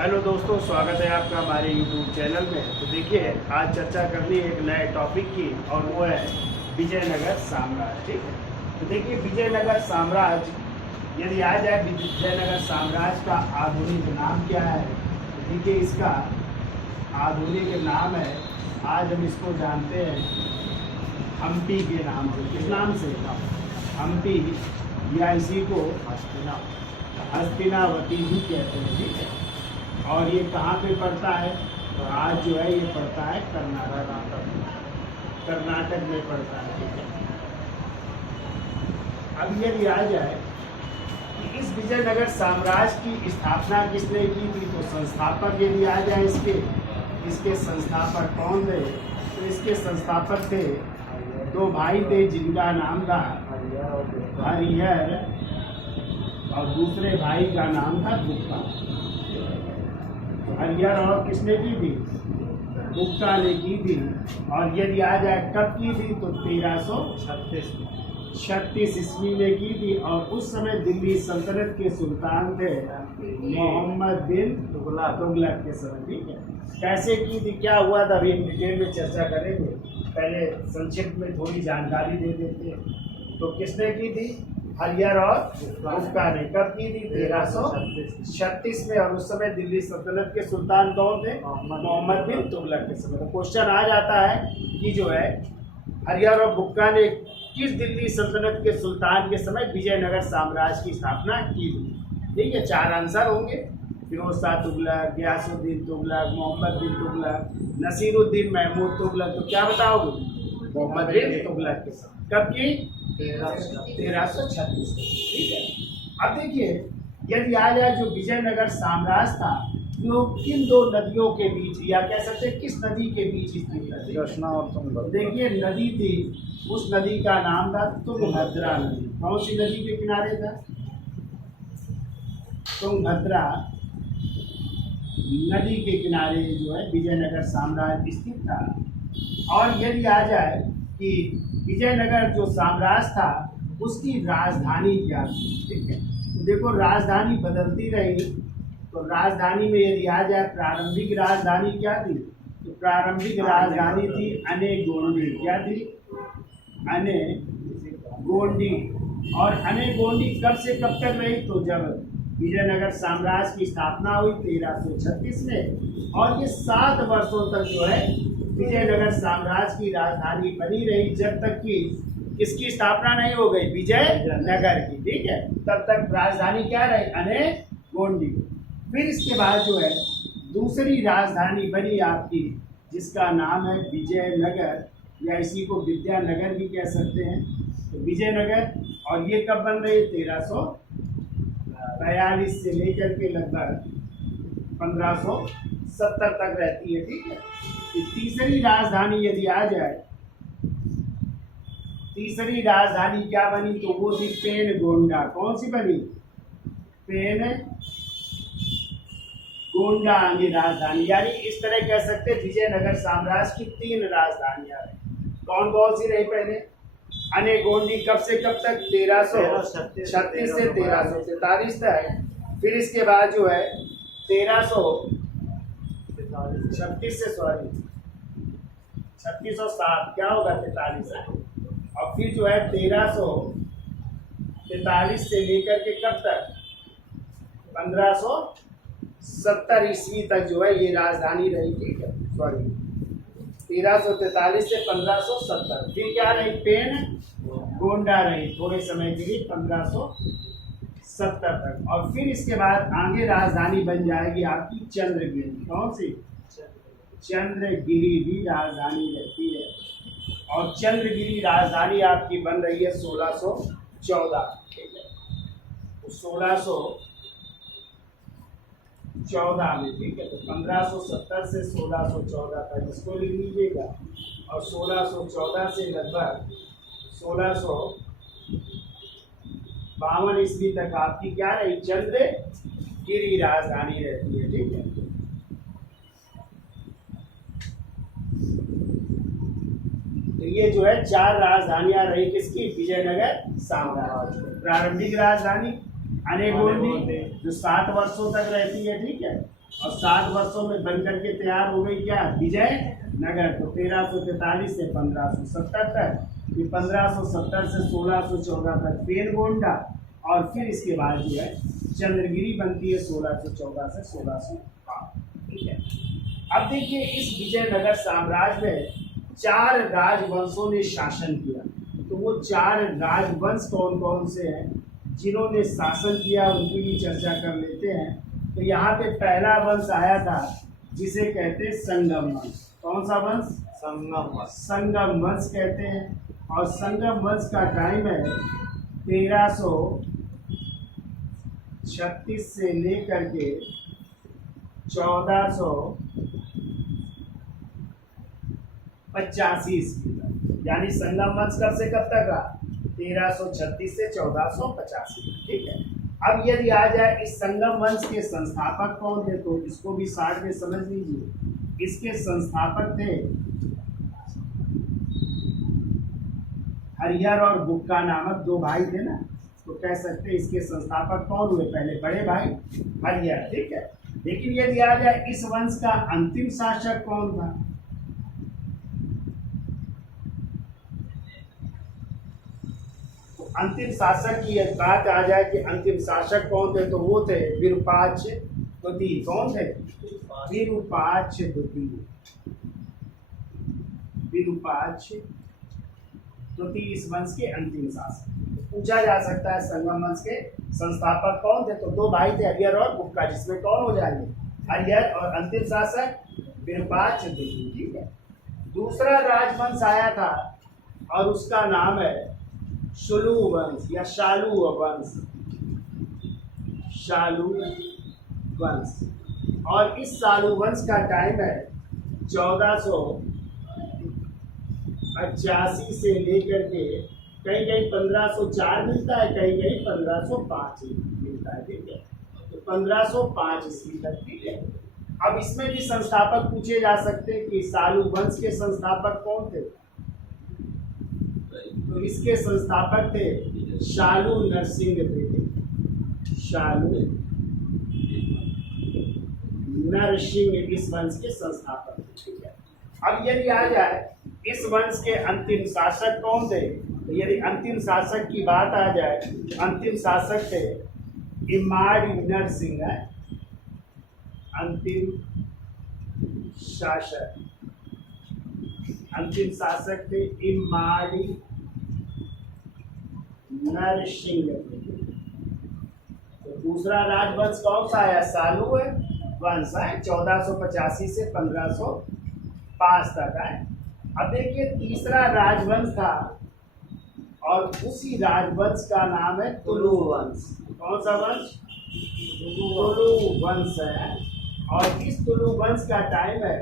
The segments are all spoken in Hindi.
हेलो दोस्तों, स्वागत है आपका हमारे YouTube चैनल में। तो देखिए, आज चर्चा करनी है एक नए टॉपिक की और वो है विजयनगर साम्राज्य। ठीक है, तो देखिए विजयनगर साम्राज्य यदि आ जाए, विजयनगर साम्राज्य का आधुनिक नाम क्या है? तो देखिए इसका आधुनिक नाम है, आज हम इसको जानते हैं हम्पी के नाम से। किस नाम से? हम्पी, या इसी को हस्तिनावती भी कहते हैं। ठीक है, और ये कहाँ पे पड़ता है? तो आज जो है ये पड़ता है कर्नाटक में पड़ता है। ठीक है, अब यदि आ जाए कि इस विजयनगर साम्राज्य की स्थापना किसने की थी, तो संस्थापक यदि आ जाए इसके संस्थापक कौन थे? तो इसके संस्थापक थे दो भाई थे जिनका नाम था हरिहर और दूसरे भाई का नाम था गुप्ता। हरिहर और किसने की थी? गुप्ता ने की थी। और यदि आ जाए कब की थी, तो 1336 ईस्वी में की थी। और उस समय दिल्ली सल्तनत के सुल्तान थे मोहम्मद बिन तुगलक के समय। ठीक है, कैसे की थी, क्या हुआ था, अभी डिटेल में चर्चा करेंगे। पहले संक्षिप्त में थोड़ी जानकारी दे देते हैं। तो किसने की थी? हरिहर और गुप्ता ने। कब की थी? 1336 में। और उस समय दिल्ली सल्तनत के सुल्तान कौन थे? मोहम्मद बिन तुगलक के समय। तो क्वेश्चन आ जाता है कि जो है हरिहर और गुप्ता ने किस दिल्ली सल्तनत के सुल्तान के समय विजयनगर साम्राज्य की स्थापना की थी? ठीक है, चार आंसर होंगे। फिरोज शाह तुगलक, गयासुद्दीन तुगलक, मोहम्मद बिन तुगलक, नसीरुद्दीन महमूद तुगलक। तो क्या बताओगे? मोहम्मद बिन तुगलक के समय। कब की? 1336। ठीक है, अब देखिए यदि आ जाए जो विजयनगर साम्राज्य था, जो किन दो नदियों के बीच, या कह सकते हैं किस नदी के बीच स्थित है? कृष्णा और तुंगभद्रा। देखिए नदी थी, उस नदी का नाम था तुंगभद्रा नदी। कौन सी नदी के किनारे था? तुंगभद्रा नदी के किनारे जो है विजयनगर साम्राज्य स्थित था। और यदि आ जाए कि विजयनगर जो साम्राज्य था उसकी राजधानी क्या थी? ठीक है, तो देखो राजधानी बदलती रही। तो राजधानी में यदि आ जाए, प्रारंभिक राजधानी क्या थी? तो प्रारंभिक राजधानी थी अनेगोंडी। क्या थी? अनेगोंडी। और अनेगोंडी कब से कब तक रही? तो जब विजयनगर साम्राज्य की स्थापना हुई 1336 में। और ये 7 वर्षों तक जो है विजयनगर साम्राज्य की राजधानी बनी रही, जब तक कि किसकी स्थापना नहीं हो गई? विजयनगर की। ठीक है, तब तक राजधानी क्या रही? अनेगोंडी। फिर इसके बाद जो है दूसरी राजधानी बनी आपकी, जिसका नाम है विजयनगर, या इसी को विद्यानगर भी कह सकते हैं। तो विजयनगर, और ये कब बन रही? 1342 से लेकर के लगभग 1570 तक रहती है। ठीक है, तीसरी राजधानी यदि आ जाए, तीसरी राजधानी क्या बनी? तो वो थी पेनगोंडा। कौन सी बनी? पेनगोंडा की राजधानी। यानी इस तरह कह सकते हैं विजयनगर साम्राज्य की 3 राजधानियां रही। कौन कौन सी रही? पहले अनेगोंडी कब से कब तक? 1336 से 1343 तक। फिर इसके बाद जो है 3607, क्या होगा? 43। और फिर जो है 1343 से लेकर के कब तक? 1570 ईस्वी तक जो है ये राजधानी रही। ठीक है, 1343 से 1570। फिर क्या रही? पेनगोंडा रही थोड़े समय के लिए, 1570 तक। और फिर इसके बाद आगे राजधानी बन जाएगी आपकी चंद्रगिरी। कौन सी? चंद्रगिरी भी राजधानी रहती है। और चंद्रगिरी राजधानी आपकी बन रही है 1614। ठीक है, तो 1614 में। ठीक है, तो 1570 से 1614 तक इसको लिख लीजिएगा। और 1614 से लगभग 1652 ईस्वी तक आपकी क्या रही? चंद्रगिरी राजधानी रहती है। ठीक है, तो ये जो है 4 राजधानियां रही किसकी? विजयनगर साम्राज्य। प्रारंभिक राजधानी अनेगोंडी जो 7 वर्षों तक रहती है, ठीक है, और 7 वर्षों में बनकर के तैयार हो गई क्या, विजयनगर। तो 1343 से 1570 तक, फिर 1570 से 1614 तक पेनगोंडा, और फिर इसके बाद जो है चंद्रगिरी बनती है 1614 से 1605, ठीक है। अब देखिए इस विजयनगर साम्राज्य में 4 राजवंशों ने शासन किया। तो वो 4 राजवंश कौन कौन से हैं जिन्होंने शासन किया, उनकी भी चर्चा कर लेते हैं। तो यहाँ पे पहला वंश आया था जिसे कहते हैं संगम वंश। कौन सा वंश, संगम वंश। संगम वंश कहते हैं। और संगम वंश का टाइम है 1336 से लेकर के 1485 ईस्वी तक, यानी संगम वंश कब से कब तक का, 1336 से 1485, ठीक है। अब यदि आ जाए इस संगम वंश के संस्थापक कौन थे, तो इसको भी साथ में समझ लीजिए। इसके संस्थापक थे हरिहर और बुक्का नामक 2 भाई थे ना, तो कह सकते हैं इसके संस्थापक कौन हुए, पहले बड़े भाई हरिहर, ठीक है। लेकिन यदि आ जाए इस वंश का अंतिम शासक कौन था, तो अंतिम शासक की बात आ जाए कि अंतिम शासक कौन थे, तो वो थे विरूपाक्ष द्वितीय। कौन थे, विरूपाक्ष द्वितीय। विरूपाक्ष द्वितीय इस वंश के अंतिम शासक। पूछा जा सकता है संगम वंश के संस्थापक कौन थे, तो 2 भाई थे हरिहर और बुक्का, जिसमें कौन हो जाएंगे, हरिहर, और अंतिम शासक विरूपाक्ष द्वितीय, ठीक है। दूसरा राजवंश आया था और उसका नाम है शुलू वंश या शालू वंश। शालू वंश, और इस शालू वंश का टाइम है 1485 से लेकर के कहीं कहीं 1504 मिलता है, कहीं कहीं 1505 मिलता है, ठीक है। तो 1505 ईस्वी तक, ठीक है। अब इसमें भी संस्थापक पूछे जा सकते हैं कि शालू वंश के संस्थापक कौन थे, तो इसके संस्थापक थे शालू नरसिंह थे। शालू नरसिंह इस वंश के संस्थापक थे, ठीक है। अब यदि आ जाए इस वंश के अंतिम शासक कौन थे, तो यदि अंतिम शासक की बात आ जाए, अंतिम शासक थे इमाड़ी नरसिंह। अंतिम शासक, अंतिम शासक थे इमाड़ी नरसिंह। तो दूसरा राजवंश कौन सा आया, शालू वंश है, 1485 से 1505 तक है। अब देखिए तीसरा राजवंश था और उसी राजवंश का नाम है तुलु वंश। कौन सा वंश, तुलु वंश है। और इस तुलु वंश का टाइम है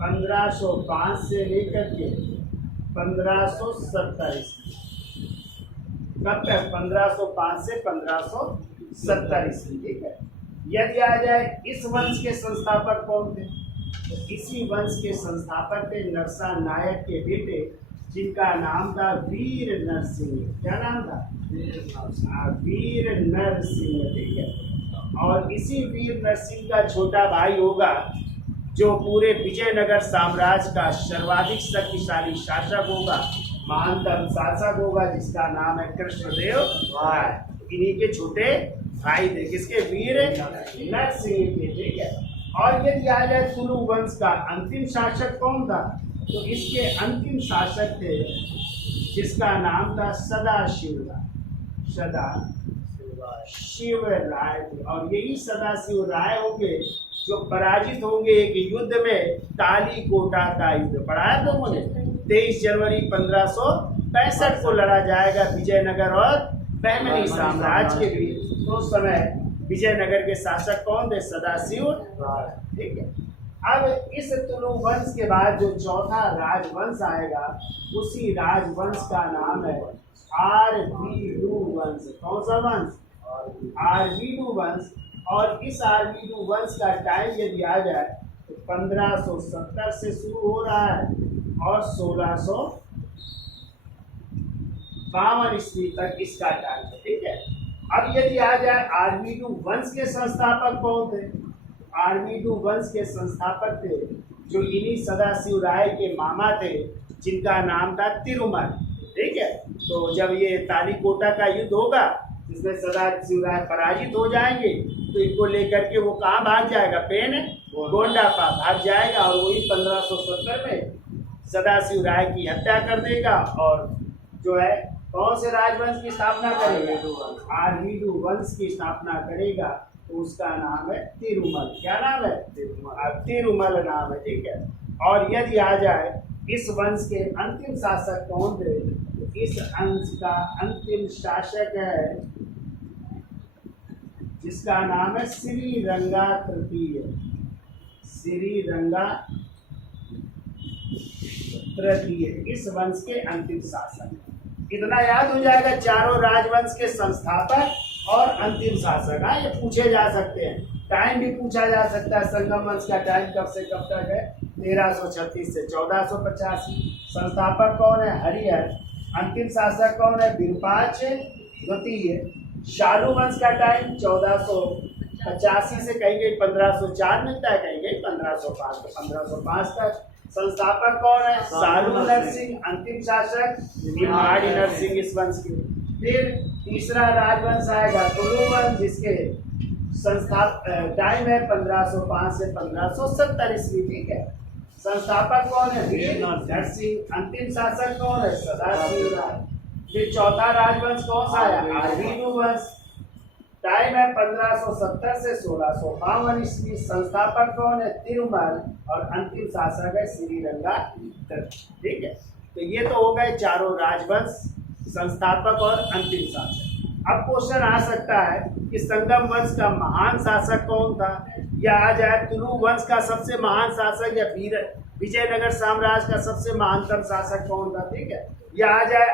1505 से लेकर के 1570 ईस्वी। कब तक, 1505 से 1570 ईस्वी, ठीक है। यदि आ जाए इस वंश के संस्थापक कौन थे, तो इसी वंश के संस्थापक थे नरसा नायक के बेटे, जिनका नाम था वीर नरसिंह। क्या नाम था, वीर नरसिंह, ठीक है। और इसी वीर नरसिंह का छोटा भाई होगा जो पूरे विजयनगर साम्राज्य का सर्वाधिक शक्तिशाली शासक होगा, महानतम शासक होगा, जिसका नाम है कृष्णदेव राय। इन्हीं के छोटे भाई थे, किसके, वीर नरसिंह के, ठीक है। और यदि आ जाए तुलु वंश का अंतिम शासक कौन था, तो इसके अंतिम शासक थे जिसका नाम था सदाशिव राय। सदाशिव राय थे। और यही सदाशिव राय होंगे जो पराजित होंगे एक युद्ध में, तालीकोटा का युद्ध पढ़ाया तो मुझे, 23 जनवरी 1565 को लड़ा जाएगा विजयनगर और बहमनी साम्राज्य के बीच। तो उस समय विजयनगर के शासक कौन थे, सदाशिव राय, ठीक है। अब इस तुलु वंश के बाद जो चौथा राजवंश आएगा, उसी राजवंश का नाम है आरवीडू वंश। कौन सा वंश, आरवीडू वंश। और इस आरवीडू वंश का टाइम यदि आ जाए तो 1570 से शुरू हो रहा है और 1652 ईस्वी तक इसका टाइम है, ठीक है। अब यदि आ जाए आर्मीडू वंश के संस्थापक कौन थे? आर्मीडू वंश के संस्थापक थे जो इन्हीं सदाशिव राय के मामा थे, जिनका नाम था तिरुमल। ठीक है, तो जब ये तालीकोटा का युद्ध होगा जिसमें सदाशिव राय पराजित हो जाएंगे, तो इनको लेकर के वो कहाँ भाग जाएगा? पेन गोंडा पा भाग जाएगा और वही 1570 में सदाशिव राय की हत्या कर देगा और जो है कौन से राजवंश की स्थापना करेगा? आर्मीडू वंश की स्थापना करेगा। तो उसका नाम है तिरुमल। क्या नाम है? तिरुमल नाम है। ठीक है, और यदि आ जाए इस वंश के अंतिम शासक कौन थे? तो इस अंश का अंतिम शासक है जिसका नाम है श्रीरंगा तृतीय। श्रीरंगा तृतीय इस वंश के अंतिम शासक। इतना याद हो जाएगा, चारों राजवंश के संस्थापक और अंतिम शासक। हाँ, ये पूछे जा सकते हैं, टाइम भी पूछा जा सकता है। संगम वंश का टाइम कब से कब तक है? 1336 से 1485। संस्थापक कौन है? हरिहर। अंतिम शासक कौन है? विरूपाक्ष द्वितीय। शालू वंश का टाइम 1485 से कहीं कहीं 1504 मिलता है, कहीं कहीं 1505 से 1505 तक। संस्थापक कौन है? शालू नरसिंह। अंतिम शासक निमाड़ी नरसिंह इस वंश के। फिर तीसरा राजवंश आएगा तुलु वंश, जिसके टाइम है 1505 से 1570 ईस्वी। ठीक है, संस्थापक कौन है? वीर नरसिंह। अंतिम शासक कौन है? सदाशिव राय। फिर चौथा राजवंश कौन सा है? आर्मीडू वंश। टाइम है 1570 से 1652 ईस्वी। संस्थापक कौन है? तिरुमल। और अंतिम शासक है श्रीरंगा। ठीक है, तो ये तो हो गए चारों राजवंश, संस्थापक और अंतिम शासक। अब क्वेश्चन आ सकता है कि संगम वंश का महान शासक कौन था? या आ जाए तुलु वंश का सबसे महान शासक, या विजयनगर साम्राज्य का सबसे महानतम शासक कौन था? ठीक है, या आ जाए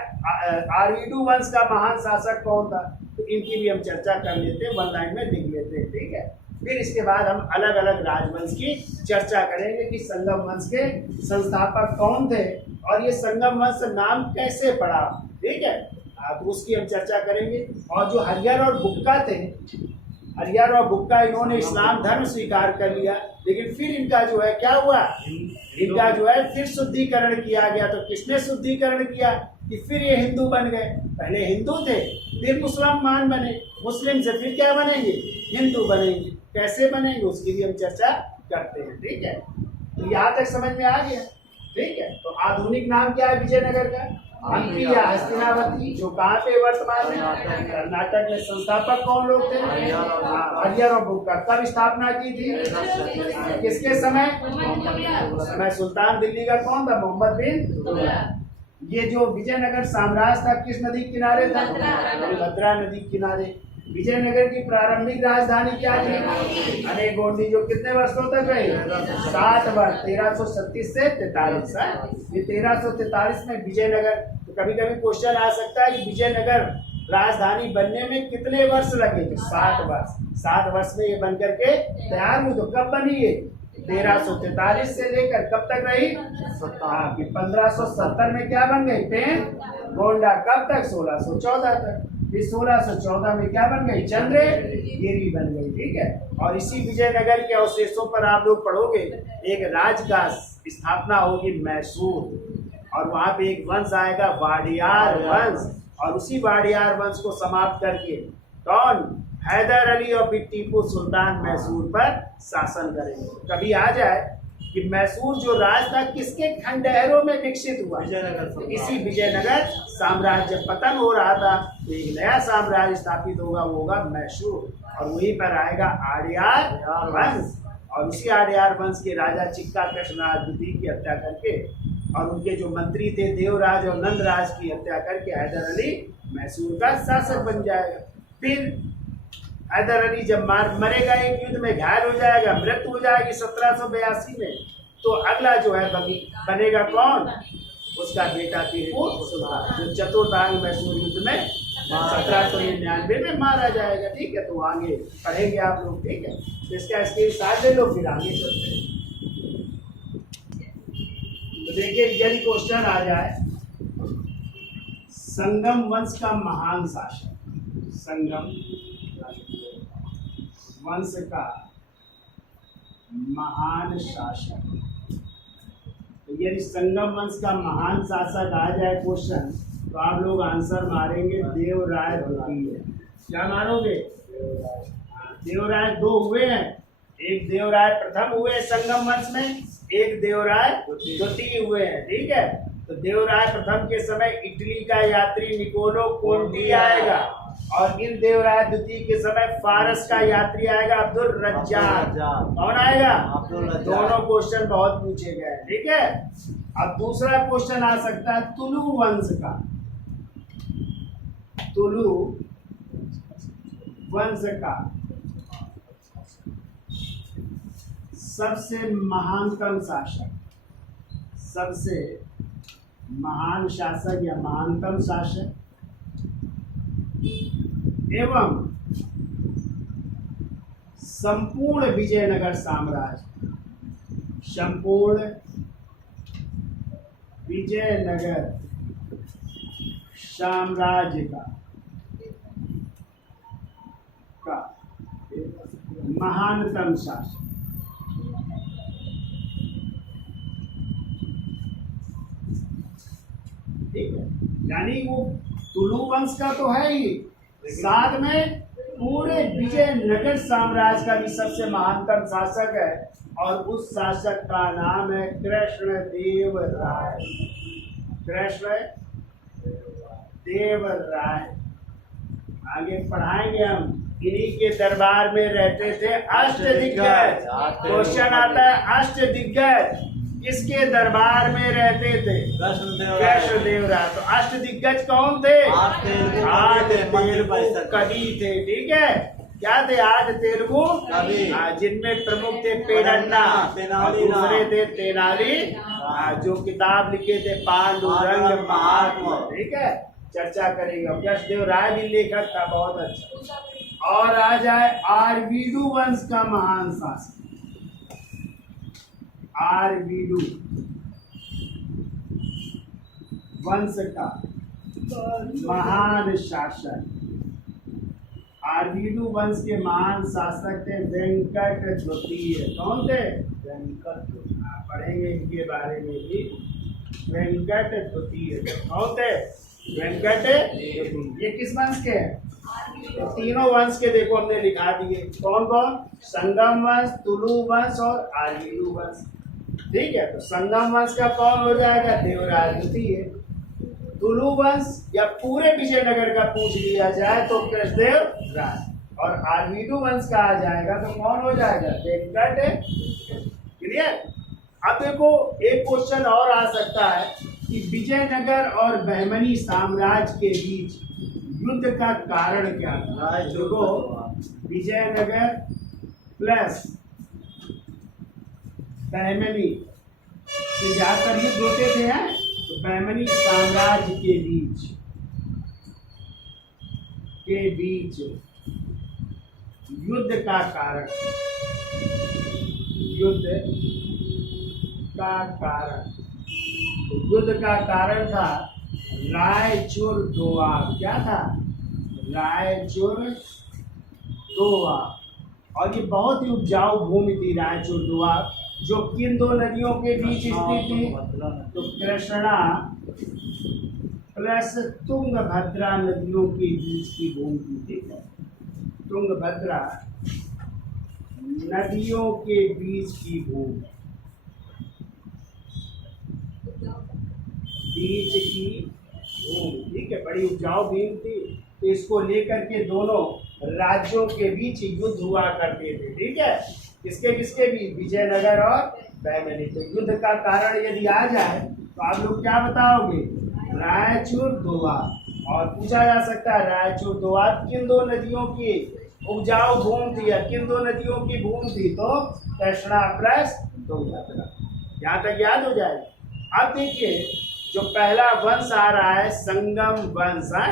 आर्मीडू वंश का महान शासक कौन था? तो इनकी भी हम चर्चा कर लेते हैं, वन लाइन में लिख लेते हैं। ठीक है, फिर इसके बाद हम अलग अलग राजवंश की चर्चा करेंगे कि संगम वंश के संस्थापक कौन थे और ये संगम वंश नाम कैसे पड़ा। ठीक है, तो उसकी हम चर्चा करेंगे। और जो हरिहर और बुक्का थे, हरिहर और बुक्का इन्होंने इस्लाम धर्म स्वीकार कर लिया, लेकिन फिर इनका जो है क्या हुआ? इनका जो है फिर शुद्धिकरण किया गया। तो किसने शुद्धिकरण किया कि फिर ये हिंदू बन गए? पहले हिंदू थे, फिर मुसलमान बने, मुस्लिम से फिर क्या बनेंगे? हिंदू बनेंगे। कैसे बनेंगे उसकी भी हम चर्चा करते हैं। ठीक है, तो यहाँ तक समझ में आ गया। ठीक है, तो आधुनिक नाम क्या है विजयनगर का? हम्पी या हस्तिनावती, जो कहाँ पे वर्तमान में? कर्नाटक में। संस्थापक कौन लोग थे? हरिहर और बुक्का। कब स्थापना की थी? किसके समय? समय सुल्तान दिल्ली का कौन था? मोहम्मद बिन। ये जो विजयनगर साम्राज्य था किस नदी किनारे था? भद्रा नदी किनारे। विजयनगर की प्रारंभिक राजधानी क्या थी? अनेगोंडी, जो कितने वर्षों तक रही? 60 वर्ष, 1336 से 43। ये 1343 में विजयनगर। तो कभी कभी क्वेश्चन आ सकता है कि विजयनगर राजधानी बनने में कितने वर्ष लगे? तो 60 वर्ष। 60 वर्ष में ये बनकर के तैयार हुई। तो कब बनी ये? 1343 से लेकर कब तक रही? 1570 में क्या बन गई? पेन गोंडा। कब तक? 1614 तक। फिर 1614 में क्या बन गई? चंद्रगिरी बन गई। ठीक है, और इसी विजयनगर के अवशेषों पर आप लोग पढ़ोगे एक राज्य का स्थापना होगी मैसूर, और वहां पे एक वंश आएगा वाडियार वंश, और उसी वाडियार वंश को समाप्त करके कौन? हैदर अली और फिर टीपू सुल्तान मैसूर पर शासन करेंगे। कभी आ जाए कि मैसूर जो राज था किसके खंडहरों में विकसित हुआ? इसी विजयनगर साम्राज्य पतन हो रहा था, तो एक नया साम्राज्य स्थापित होगा, वो होगा मैसूर, और वहीं पर आएगा आर्यार वंश। और उसी आर्यार वंश के राजा चिक्का कृष्णराज द्वितीय की हत्या करके, और उनके जो मंत्री थे देवराज और नंदराज की हत्या करके हैदर अली मैसूर का शासक बन जाएगा। फिर हैदर अली जब मरेगा, एक युद्ध में घायल हो जाएगा, मृत्यु हो जाएगी 1782 में, तो अगला जो है बनेगा कौन? उसका बेटा टीपू सुल्तान, जो चतुर्थांग मैसूर युद्ध में 1799 में मारा जाएगा। ठीक है, तो आगे पढ़ेंगे आप लोग। ठीक है, तो इसका स्क्रीनशॉट ले लो, फिर आगे चलते हैं। तो देखिए, यदि क्वेश्चन आ जाए संगम वंश का महान शासक, संगम वंश का महान शासक। तो यदि संगम वंश का महान शासक आ जाए क्वेश्चन, तो आप लोग आंसर मारेंगे देवराय द्वितीय। क्या मारोगे? देवराय दो हुए हैं, एक देवराय प्रथम हुए संगम वंश में, एक देवराय द्वितीय हुए हैं। ठीक है, तो देवराय प्रथम के समय इटली का यात्री निकोलो कोंटी आएगा, और इन देवराय द्वितीय के समय फारस का यात्री आएगा अब्दुल रज्जाक। कौन आएगा? अब्दुल रज्जाक। दोनों क्वेश्चन बहुत पूछे गए। ठीक है, अब दूसरा क्वेश्चन आ सकता है तुलु वंश का। तुलु वंश का सबसे महानतम शासक, सबसे महान शासक या महानतम शासक एवं संपूर्ण विजयनगर साम्राज्य, संपूर्ण विजयनगर साम्राज्य का महानतम शासक। ठीक है, यानी वो तुलु वंश का तो है ही, साथ में पूरे विजयनगर साम्राज्य का भी सबसे महानतम शासक है, और उस शासक का नाम है कृष्णदेव राय। कृष्णदेव राय आगे पढ़ाएंगे हम। इन्हीं के दरबार में रहते थे अष्टदिग्गज। क्वेश्चन आता है अष्टदिग्गज किसके दरबार में रहते थे? कृष्णदेव राय। तो अष्टदिग्गज कौन थे? आठ तेलुगु कवि थे। ठीक है, क्या थे? आठ तेलुगु कवि, जिनमें प्रमुख थे पेडन्ना, दूसरे थे तेनाली, जो किताब लिखे थे पांडुरंग महात्मा। ठीक है, चर्चा करेंगे। कृष्णदेव राय भी लेखक था, बहुत अच्छा। और आ जाए आरवीडू वंश का महान शासक। आरवीडू वंश का महान शासक। आरवीडू वंश के महान शासक थे वेंकट द्वितीय। कौन थे? वेंकट। पढ़ेंगे इनके बारे में भी। वेंकट द्वितीय कौन थे? वेंकट। ये किस वंश के हैं? तो तीनों वंश के देखो हमने लिखा दिए। कौन कौन? संगम वंश, तुलु वंश और आरवीडू वंश। ठीक है, तो संगम वंश का कौन हो जाएगा? देवराय द्वितीय। तुलु वंश या पूरे विजयनगर का पूछ लिया जाए तो कृष्णदेव राय, और आरवीडू वंश का आ जाएगा तो कौन हो जाएगा? वेंकट। क्लियर? अब देखो एक क्वेश्चन और आ सकता है कि विजयनगर और बहमनी साम्राज्य के बीच युद्ध का कारण क्या था? देखो, विजयनगर प्लस बहमनी से ज्यादातर युद्ध होते थे हैं, तो बहमनी साम्राज्य के बीच युद्ध का कारण, युद्ध का कारण था रायचूर दोआब। क्या था? रायचूर दोआब। और ये बहुत ही उपजाऊ भूमि थी रायचूर दोआब, जो किन दो नदियों के बीच स्थित थी? तो कृष्णा प्लस तुंगभद्रा नदियों के बीच की भूमि थी। तुंगभद्रा नदियों के बीच की भूमि, ठीक है, बड़ी उपजाऊ भूमि थी। तो इसको लेकर के दोनों राज्यों के बीच युद्ध हुआ करते थे। ठीक है, किसके किसके बीच? विजयनगर और बहमनी। तो युद्ध का कारण यदि आ जाए तो आप लोग क्या बताओगे? रायचूर दोआब। और पूछा जा सकता है रायचूर दोआब किन दो नदियों की उपजाऊ भूमि थी, या किन दो नदियों की भूमि थी? तो कृष्णा प्लस तुंगभद्रा। यहाँ तक याद हो जाएगा। अब देखिए, जो पहला वंश आ रहा है संगम वंश है,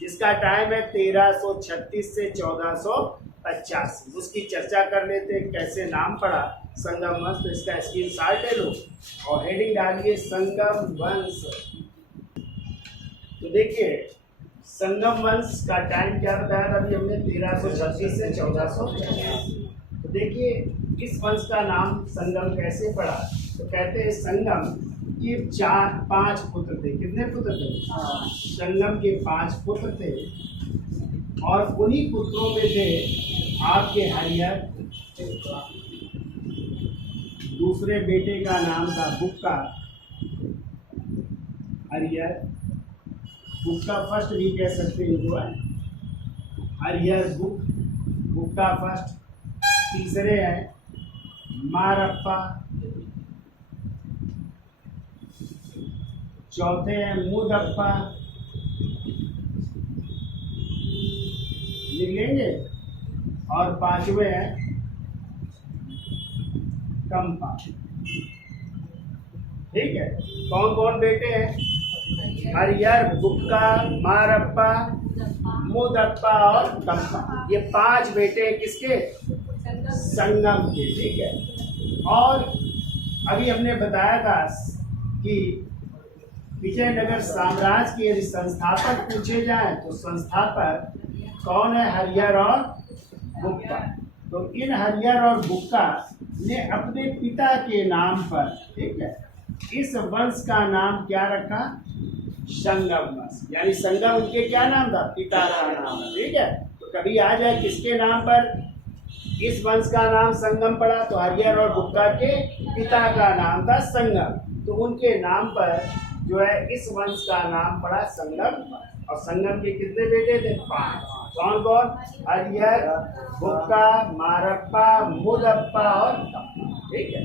जिसका टाइम है 1336 से 1485। उसकी चर्चा कर लेते हैं, कैसे नाम पड़ा संगम वंश। तो इसका स्क्रीनशॉट ले लो और हेडिंग डालिए संगम वंश। तो देखिए, संगम वंश का टाइम क्या बताया था अभी हमने 1336 से 1486। तो देखिए इस वंश का नाम संगम कैसे पड़ा, तो कहते हैं संगम के 5 पुत्र थे। कितने पुत्र थे? संगम के 5 पुत्र थे और उन्हीं पुत्रों में थे आपके हरिहर। दूसरे बेटे का नाम था बुक्का। हरिहर बुक्का फर्स्ट भी कह सकते हैं जो है, हरिहर बुक्का फर्स्ट। तीसरे हैं मारप्पा, चौथे हैं मुदप्पा, लिख लेंगे, और 5वें हैं कंपा। ठीक है, कौन कौन बेटे हैं? हरिहर, बुक्का, मारप्पा, मुदप्पा और कंपा। ये 5 बेटे हैं किसके? संगम के। ठीक है, और अभी हमने बताया था कि विजयनगर साम्राज्य के यदि संस्थापक पूछे जाएं तो संस्थापक कौन है? हरिहर और बुक्का। तो इन हरिहर और बुक्का ने अपने पिता के नाम पर, ठीक है, इस वंश का नाम क्या रखा? संगम वंश। यानी संगम उनके क्या नाम था? पिता का नाम। ठीक है, तो कभी आ जाए किसके नाम पर इस वंश का नाम संगम पड़ा, तो हरिहर और बुक्का के पिता का नाम था संगम, तो उनके नाम पर जो है इस वंश का नाम पड़ा संगम। और संगम के कितने बेटे थे? 5। कौन कौन? हरिहर, बुक्का, मारप्पा, मुदप्पा और कंपा। ठीक है,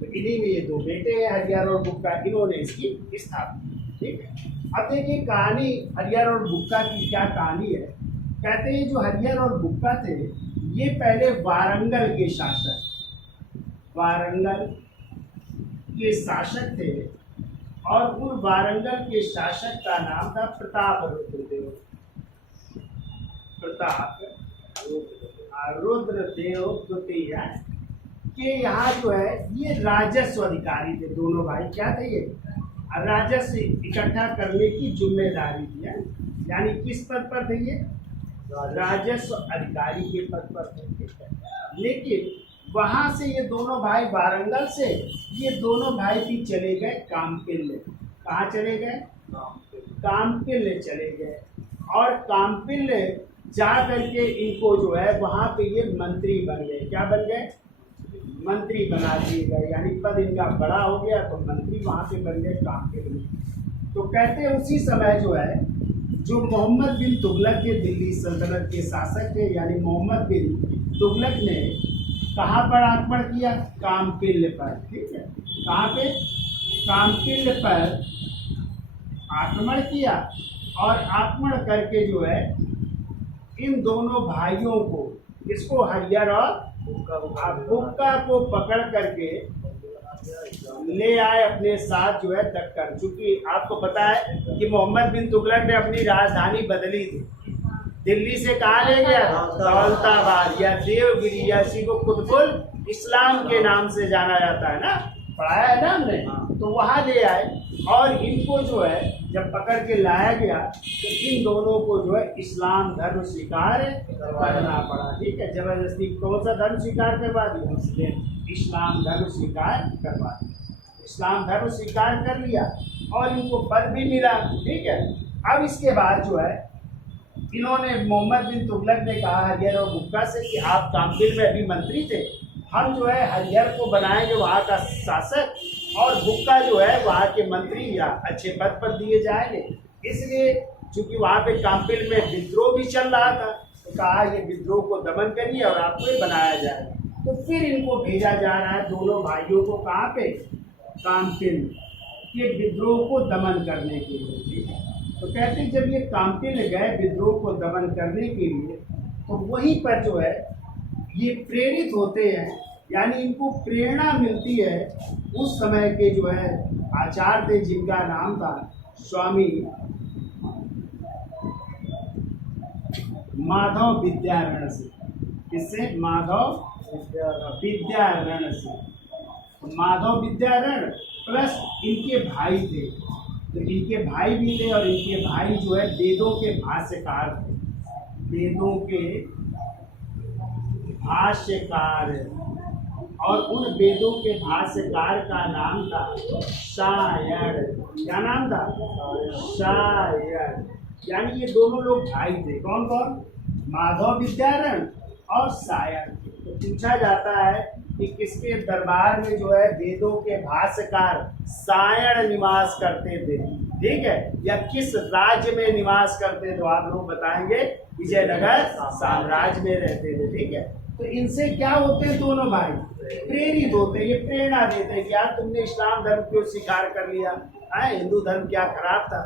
तो इन्हीं में ये 2 बेटे हैं हरिहर और बुक्का, इन्होंने इसकी स्थापना। ठीक है, अब देखिए कहानी हरिहर और बुक्का की क्या कहानी है। कहते हैं जो हरिहर और बुक्का थे ये पहले वारंगल के शासक थे और उन वारंगल के शासक का नाम था रुद्रदेव द्वितीय के। यहाँ जो है ये राजस्व अधिकारी थे। दोनों भाई क्या थे? ये राजस्व इकट्ठा करने की जिम्मेदारी थी। यानी किस पद पर थे ये? राजस्व अधिकारी के पद पर थे। लेकिन वहां से ये दोनों भाई, वारंगल से ये दोनों भाई भी चले गए कामपिल्ले। कहाँ चले गए? कामपिल्ले चले गए, और कामपिल्ले जा करके इनको जो है वहां पे ये मंत्री बन गए। क्या बन गए? मंत्री बना दिए गए, यानी पद इनका बड़ा हो गया तो मंत्री वहां पे बन गए कामपिल्ले। तो कहते हैं उसी समय जो है जो मोहम्मद बिन तुगलक के दिल्ली सल्तनत के शासक थे, यानी मोहम्मद बिन तुगलक ने कहाँ पर आक्रमण किया? कामपिल्ले पर। ठीक है, कहाँ पे? कामपिल्ले पर आक्रमण किया, और आक्रमण करके जो है इन दोनों भाइयों को, इसको हरिहर और बुक्का को पकड़ करके ले आए अपने साथ जो है दक्कन। चूंकि आपको पता है कि मोहम्मद बिन तुगलक ने अपनी राजधानी बदली थी। दिल्ली से कहाँ ले गया? दौलताबाद या देवगिरी, या इसी को कुतुबुल इस्लाम के नाम से जाना जाता है ना, पढ़ाया है ना हमने। तो वहाँ ले आए, और इनको जो है जब पकड़ के लाया गया तो इन दोनों को जो है इस्लाम धर्म स्वीकार करना पड़ा। ठीक है, जबरदस्ती कौन सा धर्म स्वीकार करवा दिया? मुस्लिम। इस्लाम धर्म स्वीकार करवा दिया, इस्लाम धर्म स्वीकार कर लिया, और इनको पद भी मिला। ठीक है, अब इसके बाद जो है इन्होंने, मोहम्मद बिन तुगलक ने कहा हरिहर और बुक्का से कि आप कामपिल में अभी मंत्री थे, हम जो है हरिहर को बनाएंगे वहाँ का शासक, और बुक्का जो है वहाँ के मंत्री या अच्छे पद पर दिए जाएंगे। इसलिए चूंकि वहाँ पे कामपिल में विद्रोह भी चल रहा था, तो कहा ये विद्रोह को दमन करिए और आपको ये बनाया जाएगा। तो फिर इनको भेजा जा रहा है दोनों भाइयों को कहाँ पे? कामपिल के विद्रोह को दमन करने के लिए। तो कहते हैं जब ये कामपिल गए विद्रोह को दमन करने के लिए, तो वहीं पर जो है ये प्रेरित होते हैं, यानी इनको प्रेरणा मिलती है उस समय के जो है आचार्य थे, जिनका नाम था स्वामी माधव विद्यारण से। किससे? माधव विद्यारण से। माधव विद्यारण प्लस इनके भाई थे तो इनके भाई भी थे और इनके भाई जो है वेदों के भाष्यकार थे, वेदों के भाष्यकार। और उन वेदों के भाष्यकार का नाम था शायण। क्या नाम था? शायण। यानी ये दोनों लोग भाई थे। कौन कौन? माधव विद्यारण और शायण। तो पूछा जाता है कि किसके दरबार में जो है वेदों के भाष्यकार शायण निवास करते थे, ठीक है, या किस राज्य में निवास करते तो आप लोग बताएंगे। विजयनगर साम्राज्य में रहते थे, ठीक है। तो इनसे क्या होते हैं? दोनों भाई प्रेरित होते हैं, ये प्रेरणा देते हैं कि यार तुमने इस्लाम धर्म क्यों स्वीकार कर लिया है, हिंदू धर्म क्या खराब था।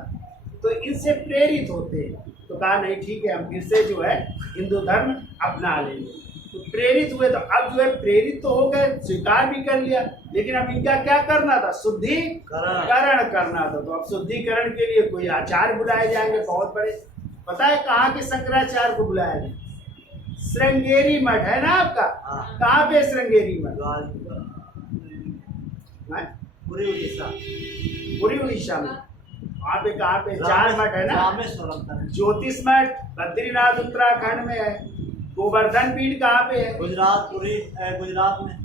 तो इनसे प्रेरित होते हैं। तो कहा नहीं ठीक है, हम फिर से जो है हिंदू धर्म अपना लेंगे। तो प्रेरित हुए, तो अब जो है प्रेरित तो हो गए, स्वीकार भी कर लिया, लेकिन अब इनका क्या करना था? शुद्धिकरण करना था। तो अब शुद्धिकरण के लिए कोई आचार्य बुलाए जाएंगे बहुत बड़े। पता है कहाँ के शंकराचार्य को बुलाया गया? श्रृंगेरी मठ है ना आपका? कहाँ पे श्रृंगेरी मठ? पूरी उड़ीसा। पूरी उड़ीसा में वहाँ पे कहाँ पे? 4 मठ है ना। ज्योतिष मठ बद्रीनाथ उत्तराखंड में है। गोवर्धन पीठ कहाँ पे है? गुजरात में।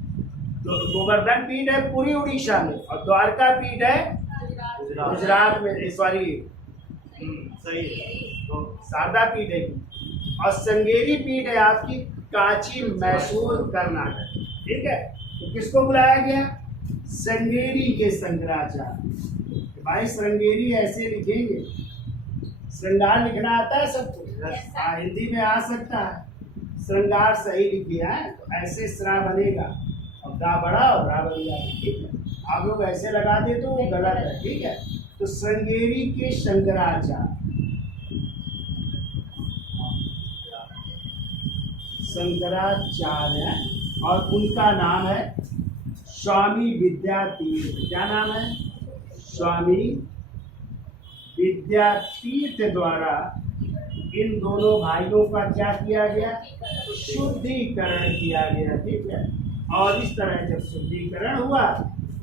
तो गोवर्धन पीठ है पूरी उड़ीसा में, और द्वारका पीठ है गुजरात में। सॉरी, सही है। तो शारदा पीठ है, और श्रृंगेरी पीठ है आपकी कांची मैसूर कर्नाटक, ठीक है। तो किसको बुलाया गया? श्रृंगेरी के शंकराचार्य। भाई श्रृंगेरी ऐसे लिखेंगे, श्रृंगार लिखना आता है सबको? हिंदी में आ सकता है। श्रृंगार सही लिखे है तो ऐसे श्रा बनेगा, और गा बड़ा और रा बन जाएगा, ठीक है। आप लोग ऐसे लगा दे तो वो गलत है, ठीक है। तो श्रृंगेरी के शंकराचार्य, शंकराचार्य, और उनका नाम है स्वामी विद्यातीर्थ। क्या नाम है? स्वामी विद्यातीर्थ द्वारा इन दोनों भाइयों का क्या किया गया? शुद्धिकरण किया गया, ठीक है। और इस तरह जब शुद्धिकरण हुआ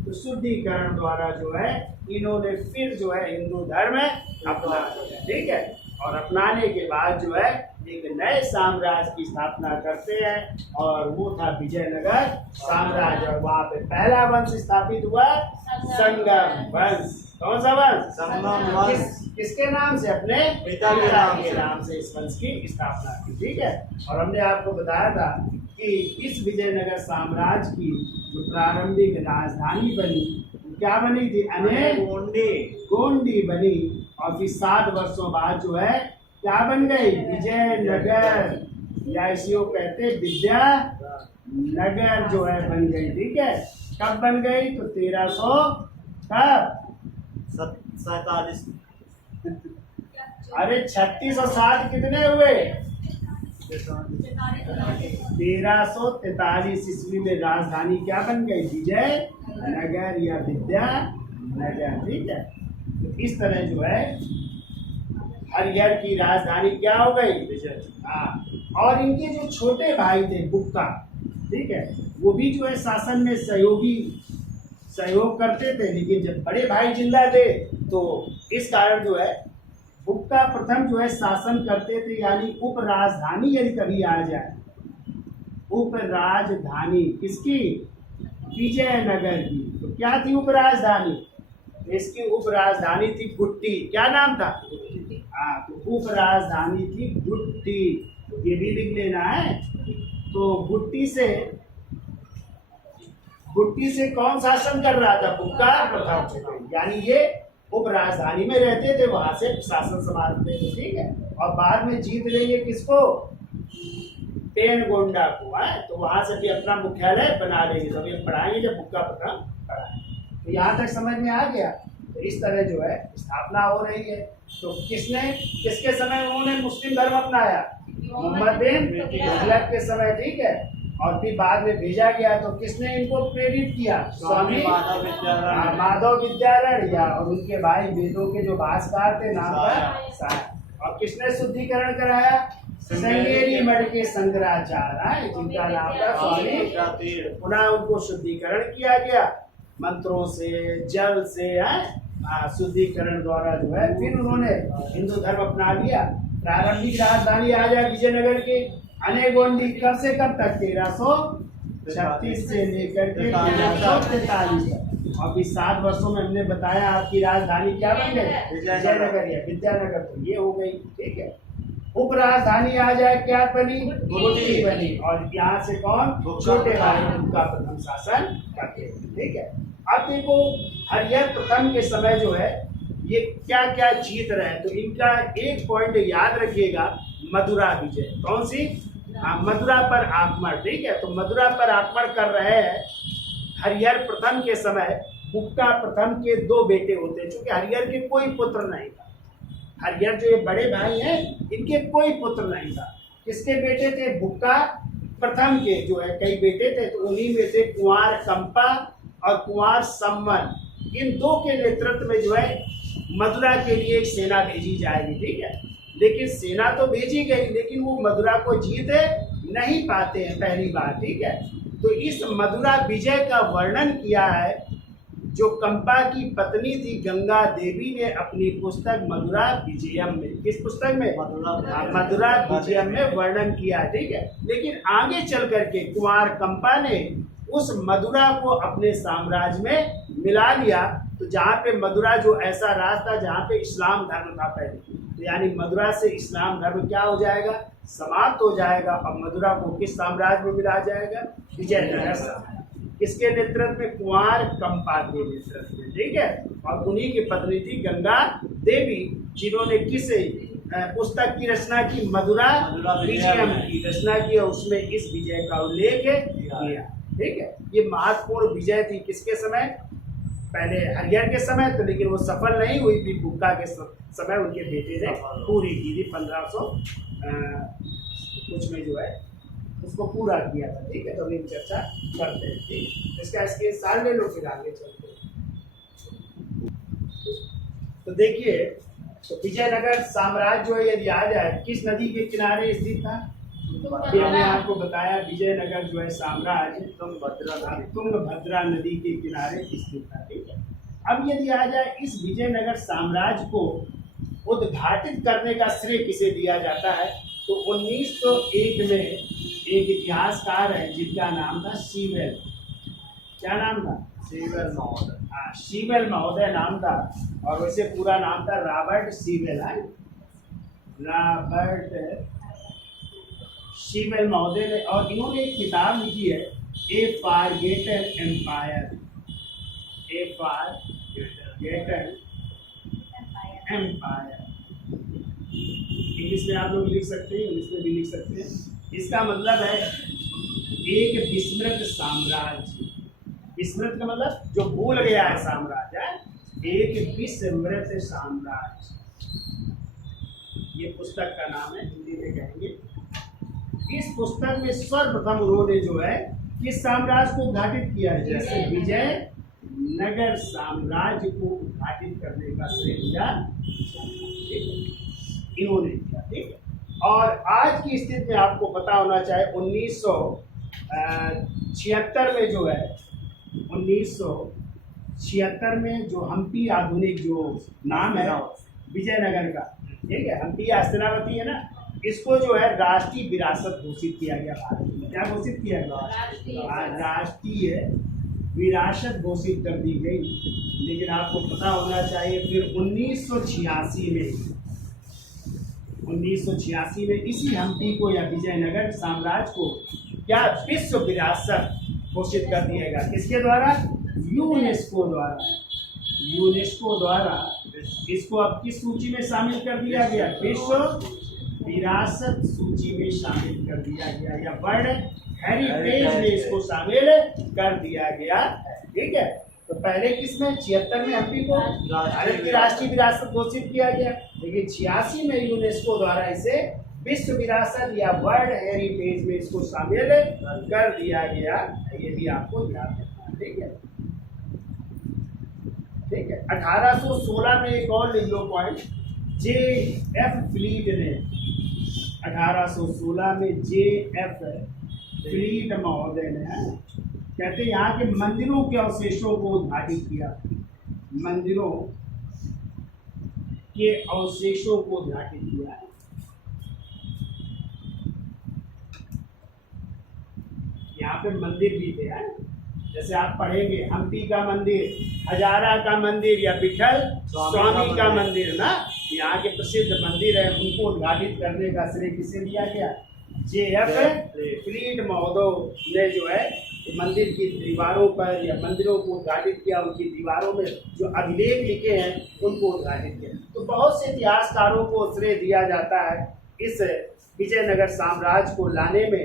तो शुद्धिकरण द्वारा जो है इन्होंने फिर जो है हिंदू धर्म अपना लिया, ठीक है। और अपनाने के बाद जो है एक नए साम्राज्य की स्थापना करते हैं, और वो था विजयनगर साम्राज्य। और वहाँ पे पहला वंश स्थापित हुआ संगम वंश। कौन सा वंश? संगम वंश। किसके नाम से? अपने पिता के नाम से इस वंश की स्थापना की, ठीक है। और हमने आपको बताया था कि इस विजयनगर साम्राज्य की जो प्रारंभिक राजधानी बनी, क्या बनी थी? गोंडी बनी। और फिर 7 वर्षों बाद जो है क्या बन गई? विजयनगर, या इसी को कहते विद्यानगर जो है बन गई, ठीक है। कब बन गई? तो 1347। अरे 36 और 7 कितने हुए? 1343 ईस्वी में राजधानी क्या बन गई? विजयनगर या विद्यानगर, ठीक है। तो इस तरह जो है हरिहर की राजधानी क्या हो गई? हाँ। और इनके जो छोटे भाई थे बुक्का, ठीक है, वो भी जो है शासन में सहयोग करते थे, लेकिन जब बड़े भाई जिंदा थे तो इस कारण जो है बुक्का प्रथम जो है शासन करते थे। यानी उप राजधानी यदि कभी आ जाए, उप राजधानी किसकी? विजयनगर की। तो क्या थी उप राजधानी? इसकी उप राजधानी थी गुट्टी। क्या नाम था? हाँ, तो उप राजधानी थी गुट्टी, ये भी लिख लेना है। तो गुट्टी से कौन शासन कर रहा था? बुक्का प्रथम। यानी ये उप राजधानी में रहते थे, वहां से शासन संभालते थे, ठीक है। और बाद में जीत लेंगे किसको? पेनगोंडा को, है तो वहां से भी अपना मुख्यालय बना लेंगे। तो ये पढ़ाएंगे जब बुक्का प्रथम पढ़ाएंगे। तो यहाँ तक समझ में आ गया। तो इस तरह जो है स्थापना हो रही है। तो किसके समय उन्होंने मुस्लिम धर्म अपनाया? मोहम्मद बिन तुगलक के समय, ठीक है। और फिर बाद में भेजा गया तो किसने इनको प्रेरित किया? स्वामी माधव विद्यारण, या और उनके भाई वेदों के जो भाष्यकार थे, नाम का। और किसने शुद्धिकरण कराया? श्रृंगेरी मठ के शंकराचार्य, जिनका नाम था स्वामी। पुनः उनको शुद्धिकरण किया गया मंत्रों से, जल से, है शुद्धिकरण द्वारा जो है फिर उन्होंने हिंदू धर्म अपना लिया। प्रारंभिक राजधानी आ जाए विजयनगर के अनेगोंडी कब से कब तक 1336 से लेकर के 1343 तक। अभी 7 वर्षों में हमने बताया आपकी राजधानी क्या बन गई, विजयनगर या विद्यानगर, तो ये हो गई। ठीक है, उप राजधानी आ जाए क्या बनी, गुटकी बनी, और यहाँ से कौन, छोटे भाई उनका प्रथम शासन करते। ठीक है, अब देखो हरिहर प्रथम के समय जो है ये क्या क्या जीत रहे हैं, तो इनका एक पॉइंट याद रखिएगा, मथुरा विजय। कौन सी, मथुरा पर आक्रमण। ठीक है, तो मथुरा पर आक्रमण कर रहे हैं हरिहर प्रथम के समय। बुक्का प्रथम के 2 बेटे होते हैं, क्योंकि हरिहर के कोई पुत्र नहीं था। हरिहर जो ये बड़े भाई हैं इनके कोई पुत्र नहीं था। किसके बेटे थे, बुक्का प्रथम के जो है कई बेटे थे, तो उन्हीं में से कुंवर कंपा और कुंवर सम्मन, इन 2 के नेतृत्व में जो है मथुरा के लिए एक सेना भेजी जाएगी। ठीक है, लेकिन सेना तो भेजी गई लेकिन वो मथुरा को जीत नहीं पाते हैं पहली बार। ठीक है, तो इस मथुरा विजय का वर्णन किया है जो कंपा की पत्नी थी गंगा देवी ने अपनी पुस्तक मथुरा विजयम में। किस पुस्तक में, मथुरा विजयम में वर्णन किया। ठीक है, लेकिन आगे चल करके कुंवर कंपा ने उस मथुरा को अपने साम्राज्य में मिला लिया। तो जहाँ पे मथुरा जो ऐसा राज था जहाँ पे इस्लाम धर्म था पहले, तो यानी मथुरा से इस्लाम धर्म क्या हो जाएगा, समाप्त हो जाएगा। और मथुरा को किस साम्राज्य में मिला जाएगा, विजयनगर साम्राज्य। किसके नेतृत्व में, कुंवर कंपा के नेतृत्व में। ठीक है, और उन्हीं की पत्नी थी गंगा देवी, जिन्होंने किस पुस्तक की रचना की, मथुरा विजयम की रचना की, और उसमें इस विजय का उल्लेख किया। ठीक है, ये महत्वपूर्ण विजय थी किसके समय, पहले हरिहर के समय, तो लेकिन वो सफल नहीं हुई थी। बुक्का के समय उनके बेटे ने पूरी की थी, 1500 कुछ में जो है उसको पूरा किया था। ठीक है, तो अभी चर्चा करते हैं। ठीक, इसके साल ले लो फिर आगे चलते हैं। तो देखिए, तो विजयनगर साम्राज्य जो है यदि आ जाए किस नदी के किनारे स्थित था, अभी हमने आपको बताया विजयनगर जो है साम्राज्य तुंगभद्रा नदी के किनारे स्थित था। ठीक है, अब यदि आ जाए इस विजयनगर साम्राज्य को उद्घाटित करने का श्रेय किसे दिया जाता है, तो 1901 में एक इतिहासकार है जिनका नाम था सीवेल। क्या नाम था, सीवेल महोदय। हाँ, सीवेल महोदय नाम था, और वैसे पूरा नाम था रॉबर्ट सीवेल। रॉबर्ट सीवेल महोदय ने, और इन्होंने एक किताब लिखी है, ए फॉरगेटन एम्पायर। ए फॉरगेटन एम्पायर, इंग्लिश में आप लोग लिख सकते हैं, इंग्लिश में भी लिख सकते हैं। इसका मतलब है एक विस्मृत साम्राज्य। विस्मृत का मतलब जो भूल गया है साम्राज्य, एक विस्मृत साम्राज्य, ये पुस्तक का नाम है, हिंदी में कहेंगे। इस पुस्तक में सर्वप्रथम उन्होंने जो है किस साम्राज्य को उद्घाटित किया है, जैसे विजय नगर साम्राज्य को उद्घाटित करने का श्रेय दिया इन्होंने किया। ठीक है, और आज की स्थिति में आपको पता होना चाहिए 1976 में जो है 1976 में जो हम्पी आधुनिक जो नाम है विजयनगर का, ठीक है, हम्पी हस्तिनावती है ना, इसको जो है राष्ट्रीय विरासत घोषित किया गया भारत में। क्या घोषित किया गया, राष्ट्रीय विरासत घोषित कर दी गई। लेकिन आपको पता होना चाहिए फिर 1986 में इसी हम्पी को या विजयनगर साम्राज्य को क्या विश्व विरासत घोषित कर दिया गया। किसके द्वारा, यूनेस्को द्वारा। यूनेस्को द्वारा इसको अब किस सूची में शामिल कर दिया गया, विश्व विरासत सूची में शामिल कर दिया गया, या वर्ल्ड हेरिटेज में इसको शामिल कर दिया गया। ठीक है, तो पहले किसमें 76 में हम्पी को भारत की राष्ट्रीय विरासत घोषित किया गया, लेकिन 86 में यूनेस्को द्वारा इसे विश्व विरासत या वर्ल्ड हेरिटेज में इसको शामिल कर दिया गया। ये भी आपको याद रखना। ठीक है, ठीक है। 1816 में एक और लिख लो पॉइंट, JF फ्लीट ने 1816 में JF फ्लीट महोदय ने कहते यहाँ के मंदिरों के अवशेषों को उद्घाटित किया। मंदिरों के अवशेषों को उद्घाटित किया है। यहाँ पे मंदिर भी थे हैं? जैसे आप पढ़ेंगे हम्पी का मंदिर, हजारा का मंदिर या विठल स्वामी का मंदिर ना, यहाँ के प्रसिद्ध मंदिर है, उनको उद्घाटित करने का श्रेय किसे दिया गया? J.F. फ्रीड महोदय ने जो है मंदिर की दीवारों पर या मंदिरों को उद्घाटित किया, उनकी दीवारों में जो अभिलेख लिखे हैं उनको उद्घाटित किया। तो बहुत से इतिहासकारों को श्रेय दिया जाता है इस विजयनगर साम्राज्य को लाने में,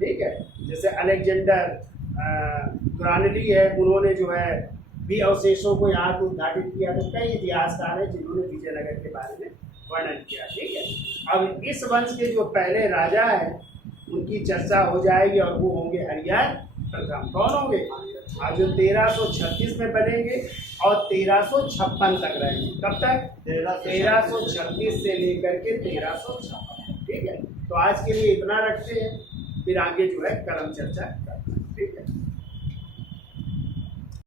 ठीक है। जैसे अलेक्जेंडर ग्रानली है, उन्होंने जो है भी अवशेषों को यहाँ को उद्घाटित किया। तो कई इतिहासकार हैं जिन्होंने विजयनगर के बारे में वर्णन किया, ठीक है। अब इस वंश के जो पहले राजा हैं उनकी चर्चा हो जाएगी और वो होंगे हरिहर प्रथम। कौन होंगे? आज जो 1336 में बनेंगे और 1356 तक रहेंगे। कब तक? 1336 से लेकर के 1356, ठीक है। तो आज के लिए इतना रखते हैं, फिर आगे जो है कर्म चर्चा करते हैं।